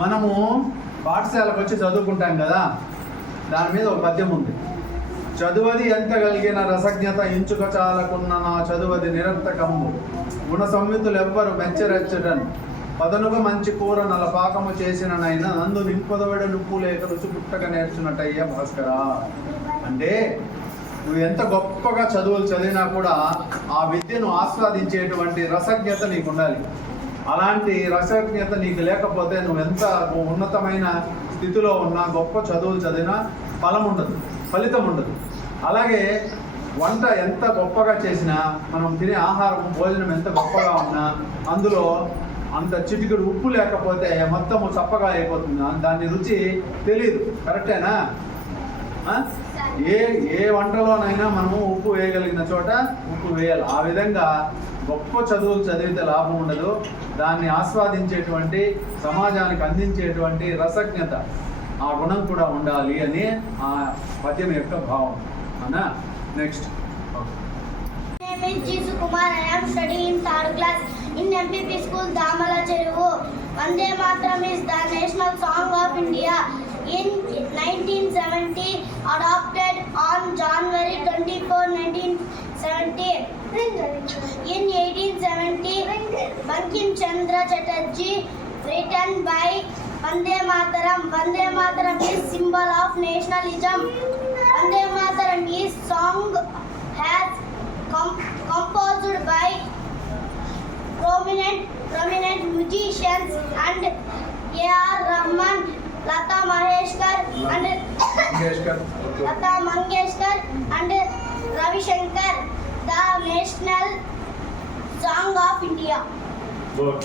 మనము పాఠశాలకు వచ్చి చదువుకుంటాం కదా దాని మీద ఒక పద్యం ఉంది. చదువది ఎంత కలిగిన రసజ్ఞత ఇంచుక చాలకున్న నా చదువది నిరర్థకము గుణ సంయుతులు ఎవ్వరు మెచ్చరెచ్చటన్. పదనుగా మంచి కూర నల పాకము చేసిననైనా నందు నింపదవడ నుప్పు లేక రుచి పుట్టక నేర్చున్నట్టయ్య భాస్కర. అంటే నువ్వు ఎంత గొప్పగా చదువులు చదివినా కూడా ఆ విద్యను ఆస్వాదించేటువంటి రసజ్ఞత నీకు ఉండాలి అలాంటి రసజ్ఞత నీకు లేకపోతే నువ్వు ఎంత ఉన్నతమైన స్థితిలో ఉన్నా గొప్ప చదువులు చదివినా ఫలం ఉండదు ఫలితం ఉండదు. అలాగే వంట ఎంత గొప్పగా చేసినా మనం తినే ఆహారం భోజనం ఎంత గొప్పగా ఉన్నా అందులో అంత చిటికెడు ఉప్పు లేకపోతే మొత్తము చప్పగా అయిపోతుంది. దాని రుచి తెలియదు కరెక్టేనా? ఏ ఏ వంటలోనైనా మనము ఉప్పు వేయగలిగిన చోట ఉప్పు వేయాలి. ఆ విధంగా గొప్ప చదువులు చదివితే లాభం ఉండదు. దాన్ని ఆస్వాదించేటువంటి సమాజానికి అందించేటువంటి రసజ్ఞత ఆ గుణం కూడా ఉండాలి అని ఆ పద్యం యొక్క భావం. అన్న? Next in MPP school Damala Cheruvu. Vande Mataram is the national song of India. In nineteen seventy adopted on January 24, 1970. In 1870, Bankim Chandra Chatterjee, written by Vande Mataram. Vande Mataram is symbol of nationalism. Vande Mataram is song has com- composed by prominent prominent musicians and Mangeshkar and Ravi Shankar, the national song of India. Good